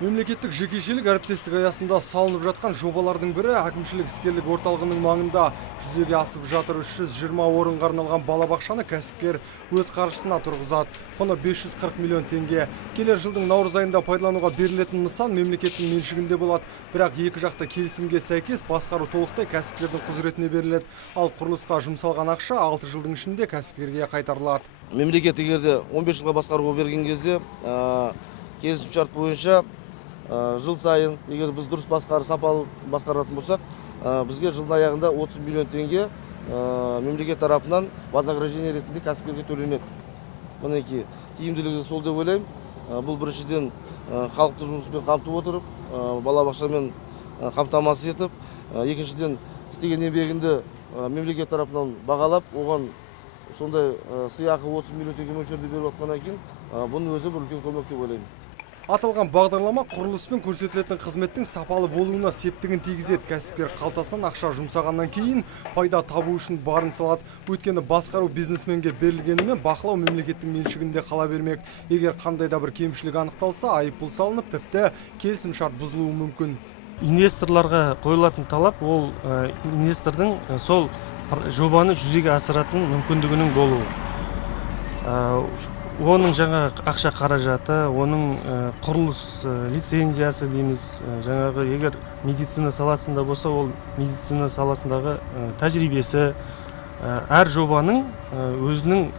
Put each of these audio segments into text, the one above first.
Мемлекеттік жекешелік әріптестік аясында салынып жатқан жобалардың бірі әкімшілік іскерлік орталығының маңында жүзеге асып жатыр. 320 орынға арналған балабақшаны кәсіпкер өз қаржысына тұрғызады. Құны 540 миллион теңге. Келер жылдың наурыз айында пайдалануға берілетін нысан мемлекеттің меншігінде болады. Бірақ екі жақты келісімге сәйкес басқару толықтай кәсіпкердің құзыретіне беріледі. Ал құрылысқа жұмсалған ақша 6 жылдың ішінде кәсіпкерге қайтарылады. Мемлекет егерде 15 жылға басқаруға берген кезде келісімшарт бойынша жыл сайын, егер біз дұрыс сапалы басқаратын болсақ, бізге жылдың аяғында 30 миллион теңге мемлекет тарапынан вознаграждение ретінде кәсіпкерге төленеді. Мінекей тиімділігі сол деп ойлаймын. Бұл біріншіден халықты жұмыспен қамтып отырып, балабақшамен қамтамасыз етіп, екіншіден істеген еңбегінде мемлекет тарапынан бағалап, оған сондай сыйақы 30 миллион теңге мөлшерде беріп отқаннан кейін, бұның өзі бір үлкен көмек деп ойлаймын. Аталған бағдарлама құрылыспен көрсетілетін қызметтің сапалы болуына септігін тигізеді. Кәсіпкер қалтасынан ақша жұмсағаннан кейін пайда табу үшін барын салады. Өйткені басқару бизнесменге берілгенімен бақылау мемлекеттің меншігінде қала бермек. Егер қандай да бір кемшілік анықталса, айыппұл салынып, тіпті келісімшарт бұзылуы мүмкін. Инвесторларға қойылатын талап ол инвестордың сол жобаны жүзеге асыратын мүмкіндігінің болуы. Оның жаңа ақша қаражаты, оның құрылыс лицензиясы дейміз, жаңағы егер медицина саласында болса, ол медицина саласындағы тәжірибесі, әр жобаның өзінің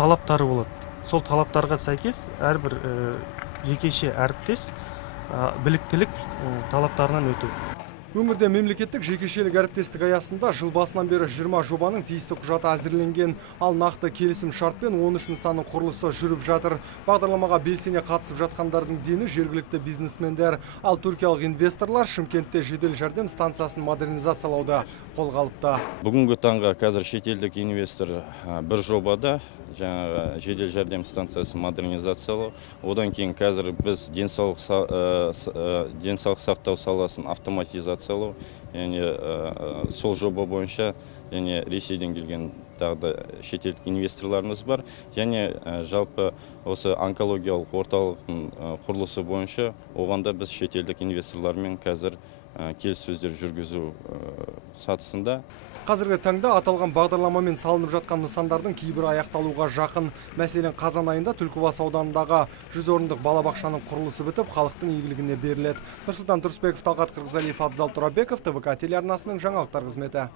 талаптары болады. Сол талаптарға сәйкес әрбір жекеше әріптес біліктілік талаптарынан өтеді. Өңірде мемлекеттік жекешелік әріптестік аясында жыл басынан бері 20 жобаның тиісті құжаты әзірленген, ал нақты келісім шартпен 13 нысанның құрылысы жүріп жатыр. Бағдарламаға белсене қатысып жатқандардың дені жергілікті бизнесмендер, ал түркиялық инвесторлар Шымкентте жедел жәрдем станциясын модернизациялауда қолға алыпты. Бүгінгі таңға қазір шетелдік инвестор бір жобада жаңағы жедел жәрдем станциясын модернизациялау. Одан кейін қазір біз денсаулық сақтау саласын автоматизациялау. Сол жоба бойынша Ресейден келген тағы шетелдік инвесторларымыз бар. Жалпы осы онкологиялық орталықтың құрылысы бойынша оғанда біз шетелдік инвесторлармен қазір келіссөздер жүргізу сатысында. Қазіргі таңда аталған бағдарламамен салынып жатқан нысандардың кейбірі аяқталуға жақын. Мәселен, қазан айында Түлкібас ауданындағы 100 орындық балабақшаның құрылысы бітіп, халықтың игілігіне беріледі. Нұрсұлтан Тұрысбеков, Талғат Қырғызалиев, Абзал Тұрабеков, ТВК телеарнасының жаңалықтар қызметі.